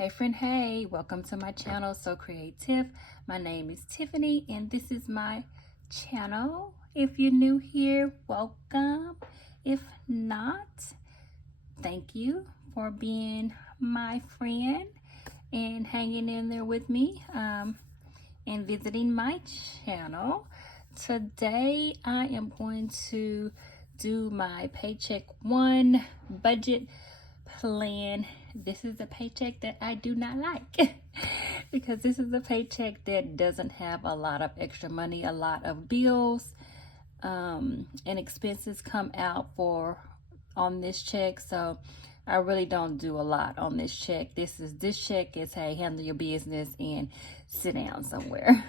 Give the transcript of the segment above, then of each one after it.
Hey friend, hey, welcome to my channel, So Create Tiff. My name is Tiffany and this is my channel. If you're new here, welcome. If not, thank you for being my friend and hanging in there with me and visiting my channel. Today I am going to do my Paycheck 1 budget plan. This is a paycheck that I do not like because this is a paycheck that doesn't have a lot of extra money. A lot of bills and expenses come out on this check, so I really don't do a lot on this check. This check is, hey, handle your business and sit down somewhere.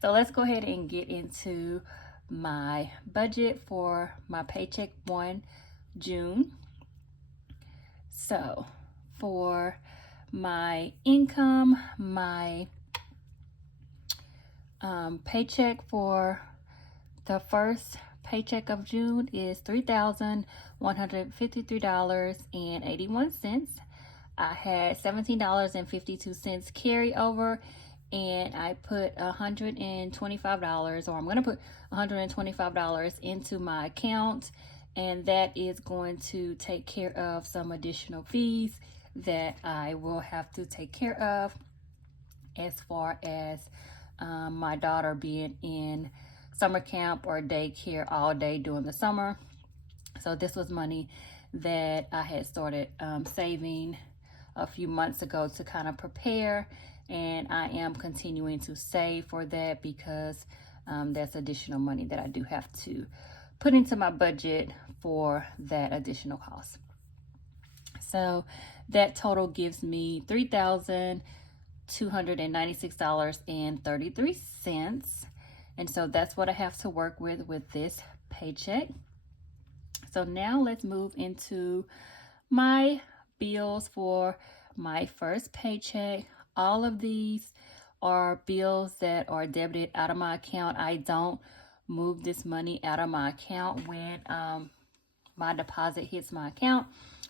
So let's go ahead and get into my budget for my Paycheck 1 June. So for my income, my paycheck for the first paycheck of June is $3,153.81. I had $17.52 carryover, and I put $125, or I'm going to put $125 into my account. And that is going to take care of some additional fees that I will have to take care of, as far as my daughter being in summer camp or daycare all day during the summer. So this was money that I had started saving a few months ago to kind of prepare, and I am continuing to save for that because that's additional money that I do have to put into my budget for that additional cost. So that total gives me $3,296.33. And so that's what I have to work with this paycheck. So now let's move into my bills for my first paycheck. All of these are bills that are debited out of my account. I don't move this money out of my account when my deposit hits my account.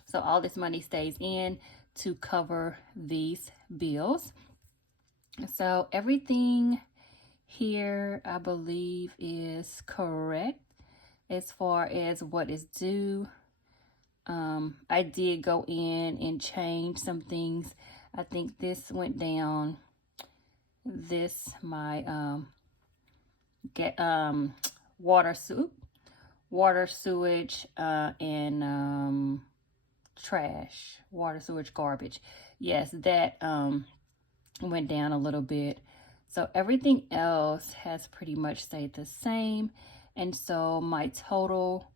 So all this money stays in to cover these bills. So everything here, I believe, is correct as far as what is due. I did go in and change some things. I think this went down. My water, sewage, and trash, water, sewage, garbage. Yes, that went down a little bit. So everything else has pretty much stayed the same. And so my total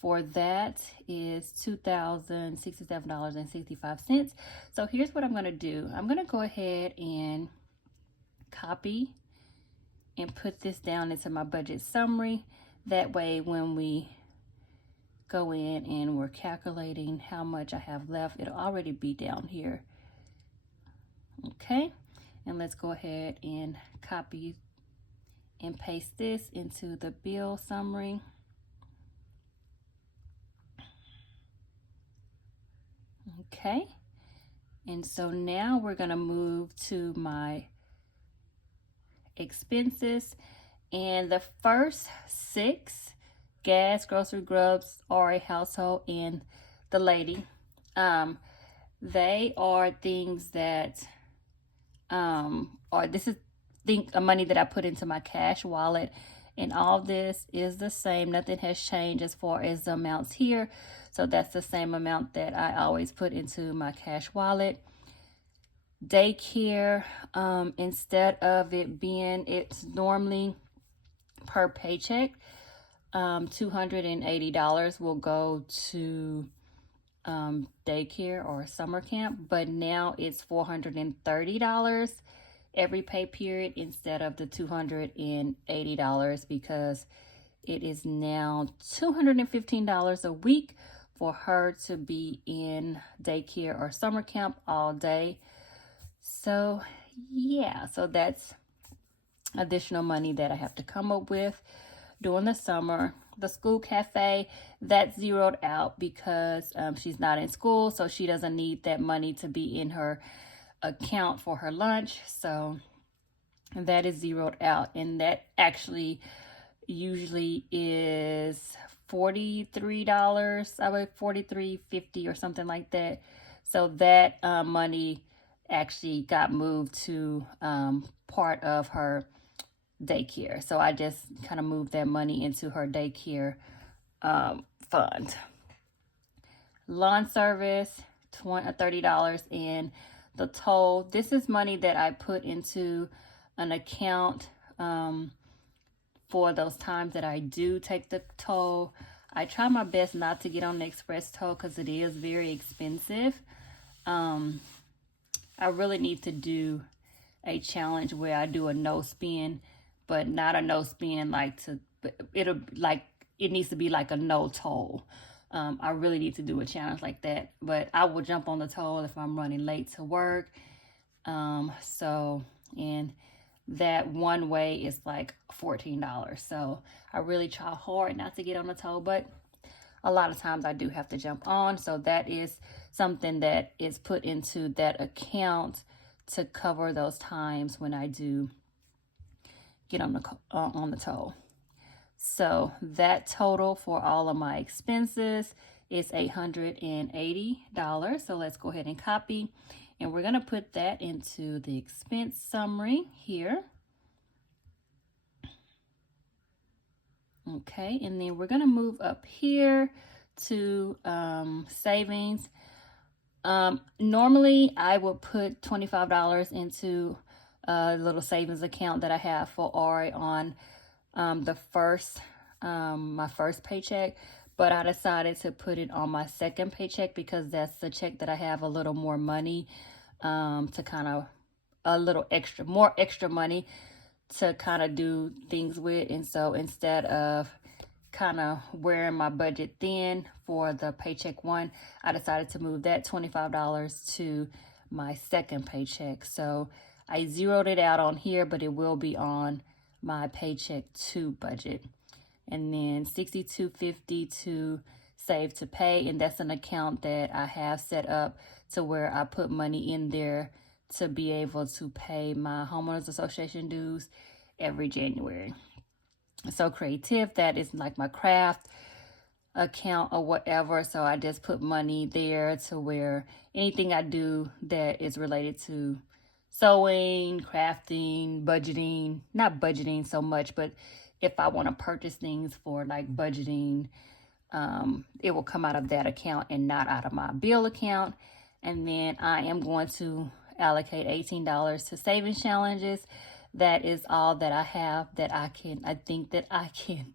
for that is $2,067.65. So here's what I'm going to do. I'm going to go ahead and copy and put this down into my budget summary. That way when we go in and we're calculating how much I have left, it'll already be down here. Okay, and let's go ahead and copy and paste this into the bill summary. Okay, and so now we're going to move to my expenses, and the first 6, gas, grocery, grubs, are a household, and the lady, they are things that this is money that I put into my cash wallet, and all this is the same. Nothing has changed as far as the amounts here. So that's the same amount that I always put into my cash wallet. Daycare, instead of it's normally per paycheck, $280 will go to daycare or summer camp, but now it's $430 every pay period instead of the $280, because it is now $215 a week for her to be in daycare or summer camp all day. So yeah, so that's additional money that I have to come up with. during the summer. The school cafe, that's zeroed out because she's not in school, so she doesn't need that money to be in her account for her lunch. So that is zeroed out, and that actually usually is $43, I would $43.50 or something like that. So that money actually got moved to part of her daycare. So I just kind of moved that money into her daycare fund. Lawn service, $30, and the toll. This is money that I put into an account for those times that I do take the toll. I try my best not to get on the express toll because it is very expensive. I really need to do a challenge where I do a no spin, but not a no spin it needs to be like a no toll. I really need to do a challenge like that, but I will jump on the toll if I'm running late to work. And that one way is like $14. So I really try hard not to get on the toll, but a lot of times I do have to jump on. So that is something that is put into that account to cover those times when I do get on the toll. So that total for all of my expenses is $880. So let's go ahead and copy, and we're going to put that into the expense summary here. Okay, and then we're going to move up here to savings. Normally I would put $25 into a little savings account that I have for Ari on my first paycheck, but I decided to put it on my second paycheck because that's the check that I have a little more money, to kind of more extra money to kind of do things with. And so instead of kind of wearing my budget thin for the paycheck one, I decided to move that $25 to my second paycheck. So I zeroed it out on here, but it will be on my paycheck 2 budget. And then $62.50 to save to pay, and that's an account that I have set up to where I put money in there to be able to pay my homeowners association dues every January. So Create Tiff, that is like my craft account or whatever. So I just put money there to where anything I do that is related to sewing, crafting, budgeting, not budgeting so much, but if I want to purchase things for like budgeting, it will come out of that account and not out of my bill account. And then I am going to allocate $18 to savings challenges. That is all that I have that I think that I can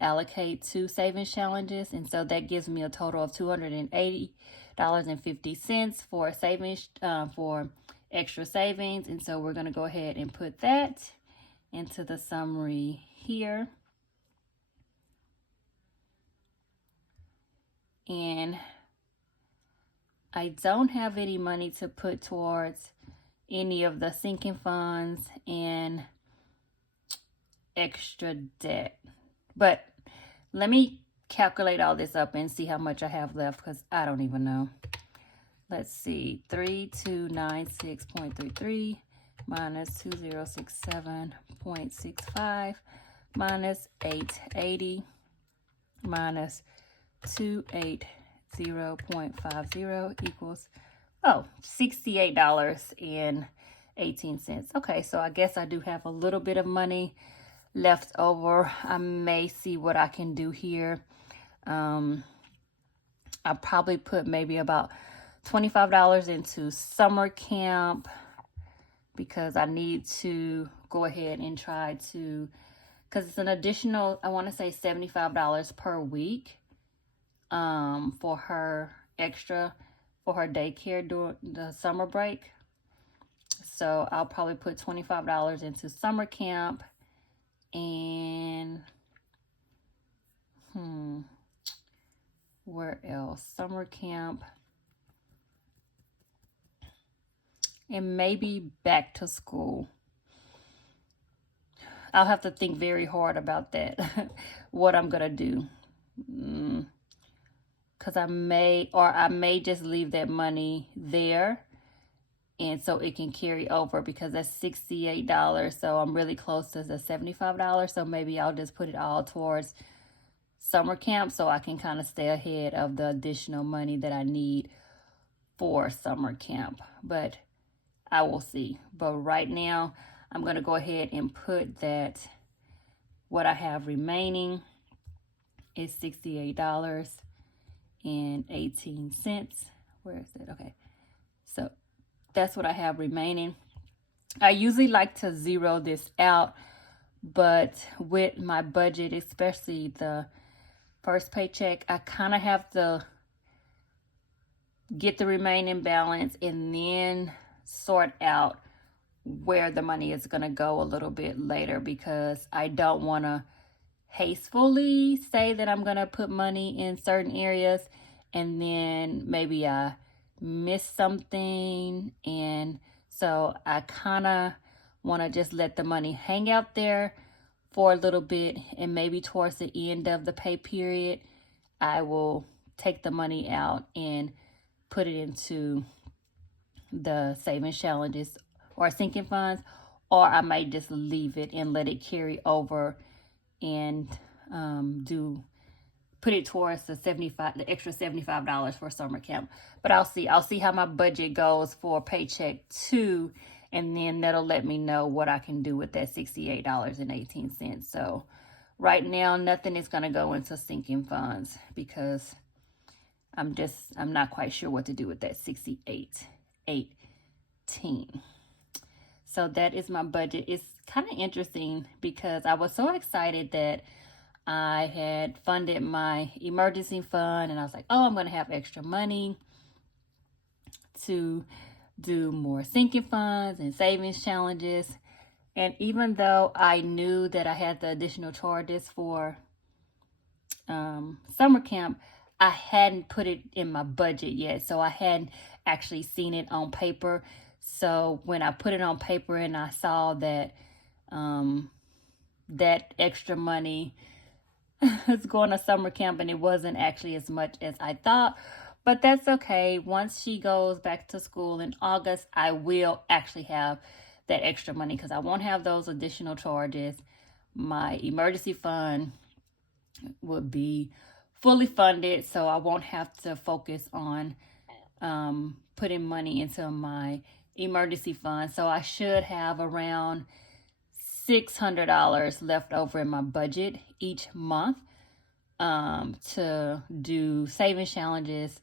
allocate to savings challenges. And so that gives me a total of $280.50 for savings, for extra savings. And so we're going to go ahead and put that into the summary here. And I don't have any money to put towards any of the sinking funds and extra debt. But let me calculate all this up and see how much I have left, because I don't even know. Let's see, 3296.33 minus 2067.65 minus 880 minus 280.50 equals $68.18. Okay, so I guess I do have a little bit of money left over. I may see what I can do here. I probably put maybe about $25 into summer camp, because I need to go ahead and try to, because it's an additional, I want to say $75 per week for her extra for her daycare during the summer break. So I'll probably put $25 into summer camp, and where else? Summer camp, and maybe back to school. I'll have to think very hard about that, what I'm gonna do. Because I may just leave that money there, and so it can carry over, because that's $68. So I'm really close to the $75. So maybe I'll just put it all towards summer camp, so I can kind of stay ahead of the additional money that I need for summer camp. But I will see. But right now, I'm going to go ahead and put that what I have remaining is $68.18. Where is it? Okay. So that's what I have remaining. I usually like to zero this out, but with my budget, especially the first paycheck, I kind of have to get the remaining balance and then sort out where the money is going to go a little bit later, because I don't want to hastily say that I'm going to put money in certain areas and then maybe I miss something. And so I kind of want to just let the money hang out there for a little bit, and maybe towards the end of the pay period, I will take the money out and put it into the savings challenges or sinking funds, or I might just leave it and let it carry over and put it towards the extra $75 for summer camp. But I'll see how my budget goes for paycheck 2, and then that'll let me know what I can do with that $68.18. So right now, nothing is going to go into sinking funds, because I'm not quite sure what to do with that $68.18. So that is my budget. It's kind of interesting because I was so excited that I had funded my emergency fund, and I was like, oh, I'm going to have extra money to do more sinking funds and savings challenges. And even though I knew that I had the additional charges for summer camp, I hadn't put it in my budget yet. So I hadn't actually seen it on paper. So when I put it on paper and I saw that that extra money is going to summer camp, and it wasn't actually as much as I thought, but that's okay. Once she goes back to school in August, I will actually have that extra money, because I won't have those additional charges. My emergency fund will be fully funded, so I won't have to focus on putting money into my emergency fund. So I should have around $600 left over in my budget each month to do savings challenges,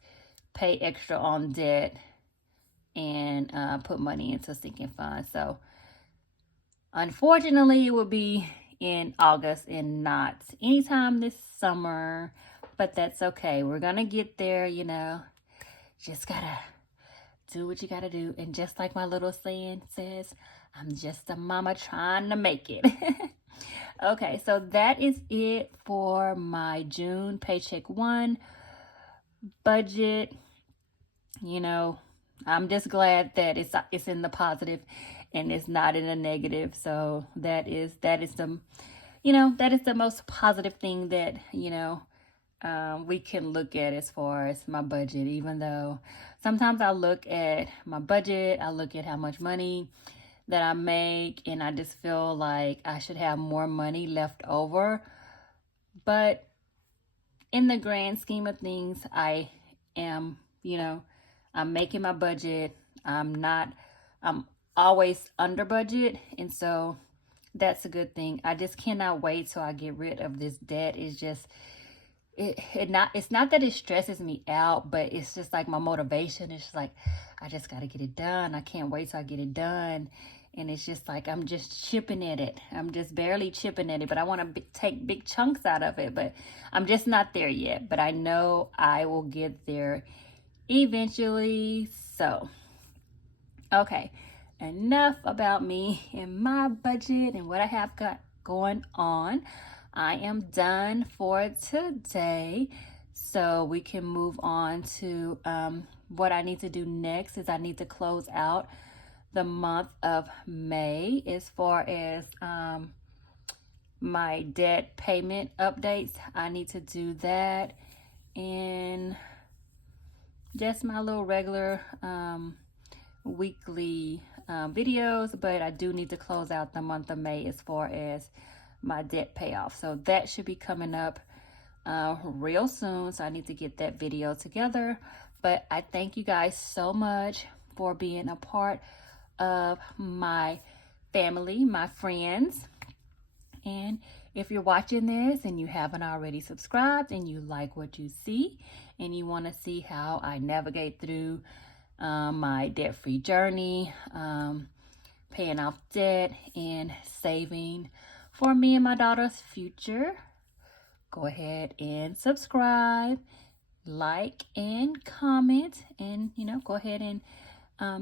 pay extra on debt, and put money into sinking funds. So unfortunately, it will be in August and not anytime this summer, but that's okay. We're gonna get there, you know. Just gotta do what you gotta do. And just like my little saying says, I'm just a mama trying to make it. Okay, so that is it for my June paycheck 1 budget. You know, I'm just glad that it's in the positive and it's not in the negative. So that is the, you know, that is the most positive thing that, you know, we can look at as far as my budget. Even though sometimes I look at my budget, I look at how much money that I make, and I just feel like I should have more money left over. But in the grand scheme of things, I am, you know, I'm making my budget. I'm always under budget, and so that's a good thing. I just cannot wait till I get rid of this debt. It's just it's not that it stresses me out, but it's just like my motivation is just like, I just got to get it done. I can't wait till I get it done. And it's just like, I'm just chipping at it. I'm just barely chipping at it, but I want to take big chunks out of it, but I'm just not there yet. But I know I will get there eventually. So, okay, enough about me and my budget and what I have got going on. I am done for today, so we can move on to what I need to do next. Is I need to close out the month of May as far as my debt payment updates. I need to do that, and just my little regular weekly videos, but I do need to close out the month of May as far as my debt payoff. So that should be coming up real soon. So I need to get that video together. But I thank you guys so much for being a part of my family, my friends. And if you're watching this and you haven't already subscribed and you like what you see and you want to see how I navigate through my debt-free journey, paying off debt and saving for me and my daughter's future, go ahead and subscribe, like, and comment, and go ahead and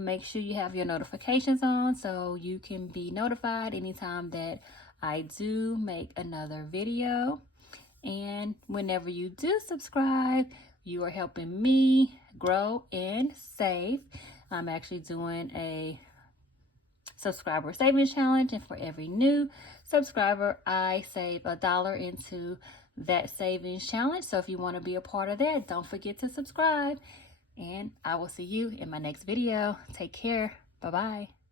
make sure you have your notifications on so you can be notified anytime that I do make another video. And whenever you do subscribe, you are helping me grow and save. I'm actually doing a subscriber savings challenge, and for every new subscriber, I save $1 into that savings challenge. So if you want to be a part of that, don't forget to subscribe. And I will see you in my next video. Take care. Bye-bye.